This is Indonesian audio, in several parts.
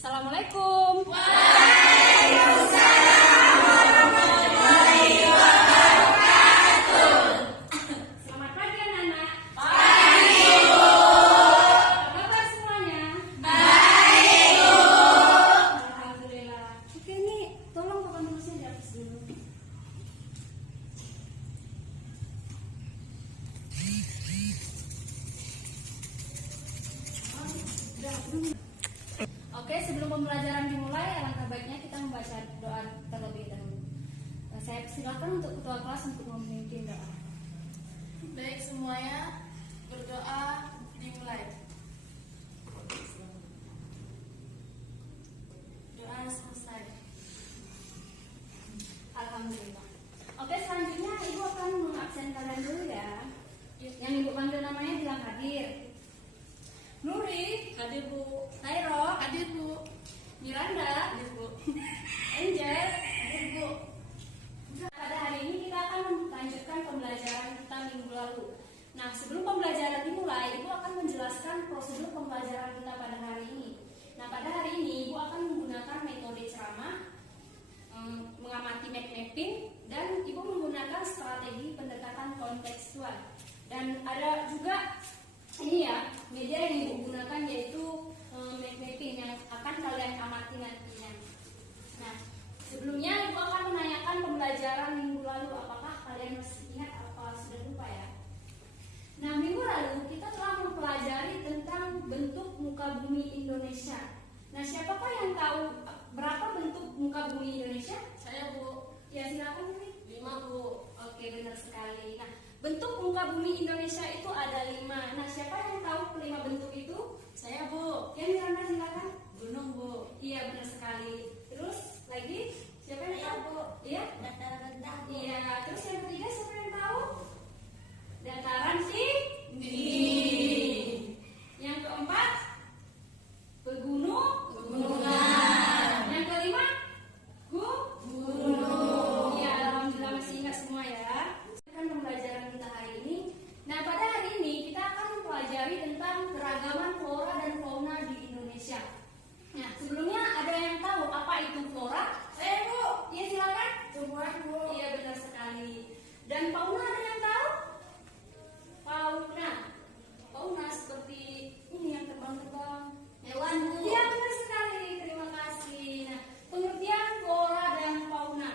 Assalamualaikum. Waalaikumsalam warahmatullahi wabarakatuh. Selamat pagi anak-anak. Pagi, Bu. Apa kabar semuanya? Baik, Bu. Alhamdulillah. Oke nih, tolong papan tulisnya dihapus dulu. Oke, sebelum pembelajaran dimulai, alangkah baiknya kita membaca doa terlebih dahulu. Saya silakan untuk ketua kelas untuk memimpin doa. Baik semuanya, berdoa dimulai. Doa selesai. Alhamdulillah. Oke, selanjutnya Ibu akan mengabsen kalian dulu ya. Yang Ibu panggil namanya bilang hadir. Nuri, Hadir, Bu. Nairo, Hadir, Bu. Miranda, Hadir, Bu. Angel. Hadir, Bu. Pada hari ini kita akan melanjutkan pembelajaran kita minggu lalu. Nah, sebelum pembelajaran dimulai, Ibu akan menjelaskan prosedur pembelajaran kita pada hari ini. Nah, pada hari ini Ibu akan menggunakan metode ceramah, mengamati mind mapping, dan Ibu menggunakan strategi pendekatan kontekstual. Dan ada juga ini ya, media yang Ibu gunakan yaitu mind mapping yang akan kalian amati nantinya. Nah, sebelumnya Ibu akan menanyakan pembelajaran minggu lalu. Apakah kalian masih ingat apa sudah lupa ya? Nah, minggu lalu kita telah mempelajari tentang bentuk muka bumi Indonesia. Nah, siapakah yang tahu berapa bentuk muka bumi Indonesia? Saya, Bu. Ya, silakan Umi. 5, Bu. Oke, benar sekali. Nah, bentuk muka bumi Indonesia itu ada 5. Nah, siapa yang tahu kelima bentuk itu? Saya, Bu. Ya, Miranda silakan. Gunung, Bu. Iya, benar sekali. Terus lagi? Siapa yang Saya, tahu? Bu. Iya? Dataran rendah, Bu. Iya, terus yang ketiga siapa yang tahu? Dataran tinggi. Yang keempat, pegunungan. Yang kelima, gunung. Iya, alhamdulillah masih ingat semua ya. Kan pembelajaran kita hari ini. Nah, pada hari ini kita akan mempelajari tentang keragaman flora dan fauna di Indonesia. Nah, sebelumnya ada yang tahu apa itu flora? Saya, Bu. Iya, silakan. Tumbuhan, Bu. Iya, benar sekali. Dan fauna ada yang tahu? Fauna. Fauna seperti ini yang terbang-terbang. Hewan, Bu. Iya, benar sekali. Terima kasih. Nah, pengertian flora dan fauna.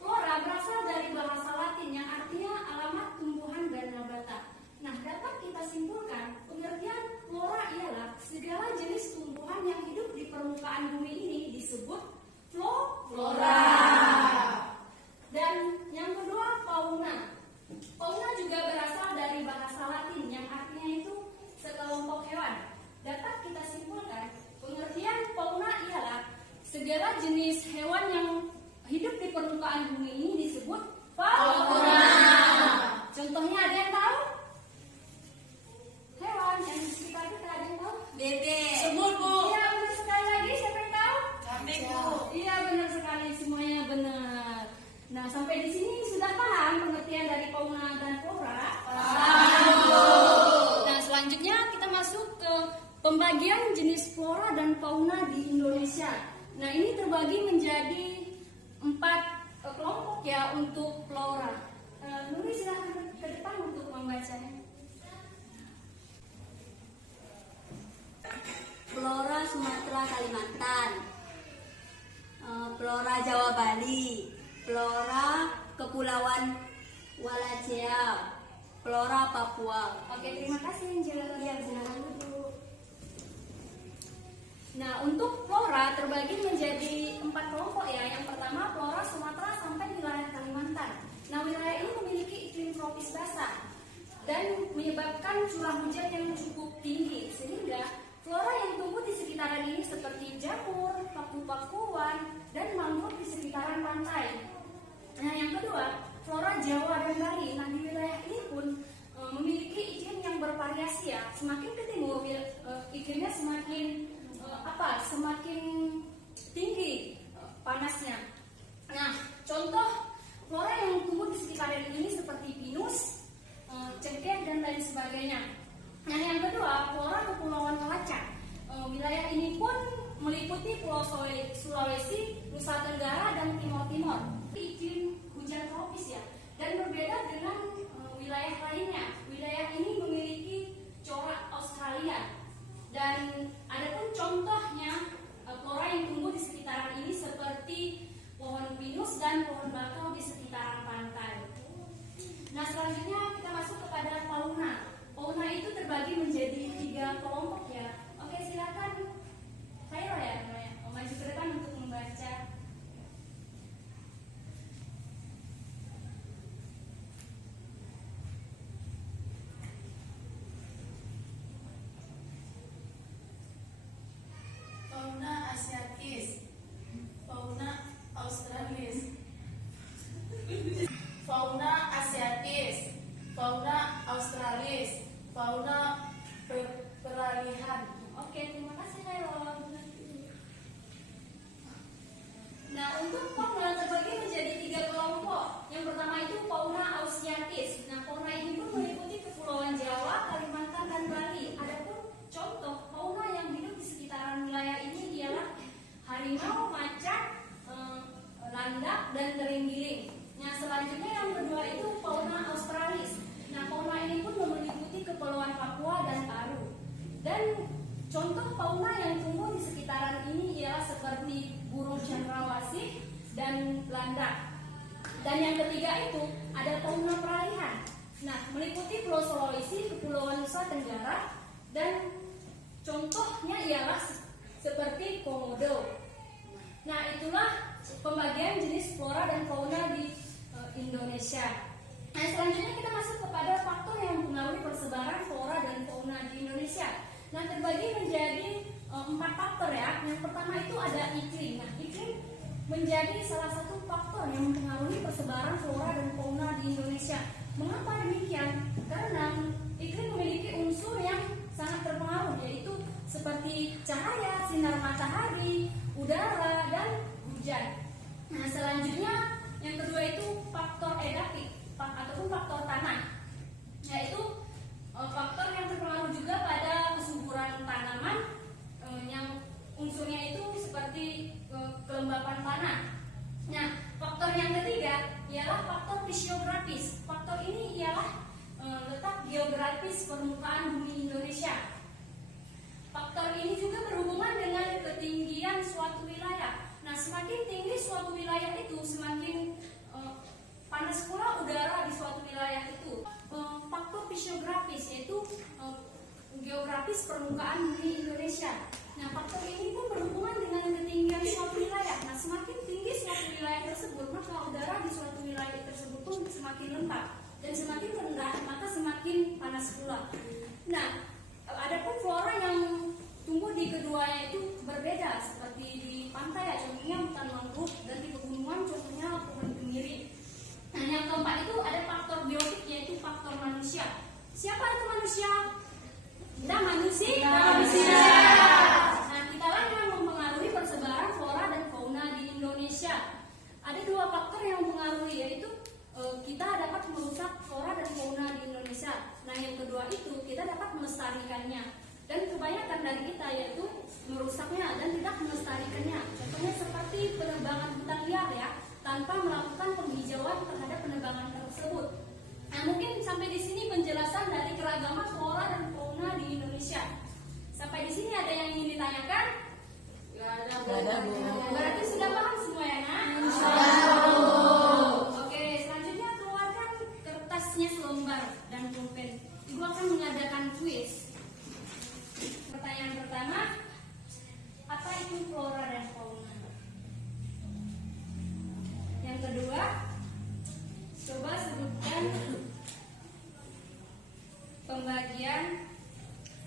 Flora berasal dari bahasa Latin yang artinya alamat tumbuhan dan nabata. Nah, dapat kita simpulkan pengertian flora ialah segala jenis tumbuhan yang hidup di permukaan bumi ini disebut flora. Dan yang kedua, fauna. Fauna juga berasal dari bahasa Latin yang artinya itu sekelompok hewan. Dapat kita simpulkan pengertian fauna ialah segala jenis hewan yang hidup di permukaan bumi ini disebut fauna. Contohnya ada yang tahu? Hewan yang di sekitar kita ada yang tahu? Bebek. Semut, Bu. Iya, benar sekali lagi. Siapa yang tahu? Kambing, Bu. Iya, benar sekali, semuanya benar. Nah, sampai di sini sudah paham pengertian dari fauna dan flora? Nah, selanjutnya kita masuk ke pembagian jenis flora dan fauna di Indonesia. Nah, ini terbagi menjadi 4 kelompok ya untuk flora. Nuri silahkan ke depan untuk membacanya. Flora Sumatera Kalimantan, Flora Jawa Bali, Flora Kepulauan Wallacea, Flora Papua. Oke, terima kasih Angel. Ya, silakan duduk. Nah, untuk flora terbagi menjadi 4 kelompok ya. Yang pertama flora Sumatera sampai wilayah Kalimantan. Nah, wilayah ini memiliki iklim tropis basah dan menyebabkan curah hujan yang cukup tinggi sehingga flora yang tumbuh di sekitaran ini seperti jamur, paku-pakuan, dan mangrove di sekitaran pantai. Nah, yang kedua, flora Jawa dan Bali. Nah, di wilayah ini pun memiliki iklim yang bervariasi ya. Semakin ke timur, iklimnya semakin tinggi panasnya. Nah, contoh flora yang tumbuh di sekitaran ini seperti pinus, cengkeh, dan lain sebagainya. Nah, yang kedua, flora Kepulauan Wallacea. Wilayah ini pun meliputi Pulau Sulawesi, Nusa Tenggara, dan Timor Timur. Iklim hujan tropis ya, dan berbeda dengan wilayah lainnya. Wilayah ini memiliki corak Australia, dan adapun contohnya flora yang tumbuh di sekitaran ini seperti pohon pinus dan pohon bakau di sekitaran pantai. Nah, selanjutnya kita masuk kepada fauna. Fauna itu terbagi menjadi 3 kelompok ya. Oke, silakan Khaira ya, maju ke depan untuk membaca. Fauna asiatis, fauna australis, fauna asiatis, fauna australis, fauna peralihan. Oke, terima kasih Khaira. Nah, untuk fauna terbagi menjadi 3 kelompok. Yang pertama itu fauna Ausiatis. Nah, fauna ini pun meliputi Kepulauan Jawa, Kalimantan, dan Bali. Adapun contoh fauna yang hidup di sekitaran wilayah ini ialah harimau, macan, landak, dan terenggiling. Nah, selanjutnya yang kedua itu fauna Australis. Nah, fauna ini pun meliputi Kepulauan Papua dan Paru. Dan contoh fauna yang tumbuh di sekitaran ini ialah seperti burung cendrawasih dan landak. Dan yang ketiga itu ada fauna peralihan. Nah, meliputi Pulau Sulawesi, Kepulauan Nusa Tenggara, dan contohnya ialah seperti komodo. Nah, itulah pembagian jenis flora dan fauna di Indonesia. Nah, selanjutnya kita masuk kepada faktor yang mempengaruhi persebaran flora dan fauna di Indonesia. Nah, terbagi menjadi 4 faktor ya. Yang pertama itu ada iklim. Nah, iklim menjadi salah satu faktor yang mempengaruhi persebaran flora dan fauna di Indonesia. Mengapa demikian? Karena iklim memiliki unsur yang sangat berpengaruh, yaitu seperti cahaya, sinar matahari, udara, dan hujan. Nah, selanjutnya yang kedua itu faktor edafik ataupun faktor tanah, yaitu faktor yang berpengaruh juga pada kesuburan tanaman, yang unsurnya itu seperti kelembapan tanah. Nah, faktor yang ketiga ialah faktor fisiografis. Faktor ini ialah letak geografis permukaan bumi Indonesia. Faktor ini juga berhubungan dengan ketinggian suatu wilayah. Nah, semakin tinggi suatu wilayah itu, semakin panas pula udara di suatu wilayah itu. Faktor fisiografis yaitu geografis permukaan bumi Indonesia. Nah, faktor ini pun berhubungan dengan ketinggian suatu wilayah. Nah, semakin tinggi suatu wilayah tersebut, maka udara di suatu wilayah tersebut pun semakin lembab, dan semakin rendah maka semakin panas pula. Nah, adapun flora yang tumbuh di keduanya itu berbeda, seperti di pantai ya, contohnya hutan mangrove, dan di pegunungan contohnya pohon kemiri. Nah, yang keempat itu ada faktor biotik, yaitu faktor manusia. Siapa itu manusia? Kita manusia. Nah, kitalah yang mempengaruhi persebaran flora dan fauna di Indonesia. Ada 2 faktor yang mempengaruhi, yaitu kita dapat merusak flora dan fauna di Indonesia. Nah, yang kedua itu kita dapat melestarikannya. Dan kebanyakan dari kita yaitu merusaknya dan tidak melestarikannya. Contohnya seperti penebangan hutan liar ya, tanpa melakukan penghijauan terhadap penebangan tersebut. Nah, mungkin sampai di sini penjelasan dari keragaman flora dan fauna di Indonesia. Sampai di sini ada yang ingin ditanyakan? Gak ada, Bu. Berarti sudah paham semua ya, Nak? Oke, selanjutnya keluarkan kertasnya selembar dan pulpen. Ibu akan mengadakan kuis. Pertanyaan pertama, apa itu flora dan fauna? Yang kedua, coba sebutkan pembagian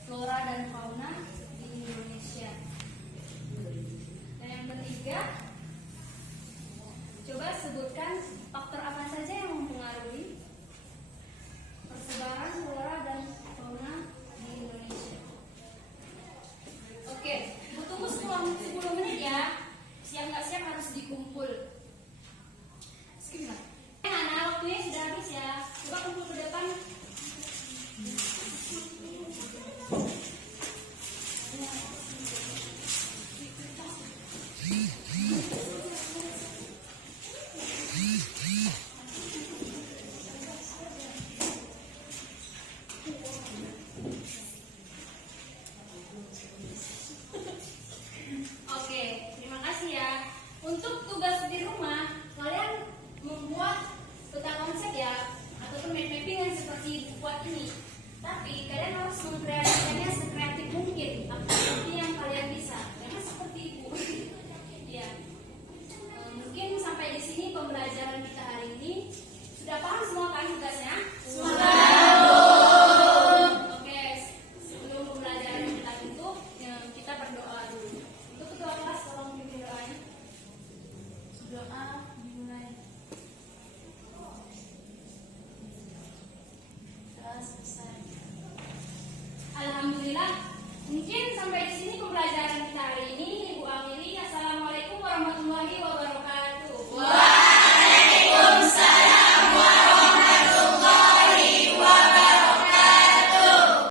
flora dan fauna di Indonesia. Dan yang ketiga, coba sebutkan faktor apa saja yang mempengaruhi persebaran flora dan fauna di Indonesia. Oke, Ibu tunggu 10 menit ya. Siap nggak siap harus dikumpulkan.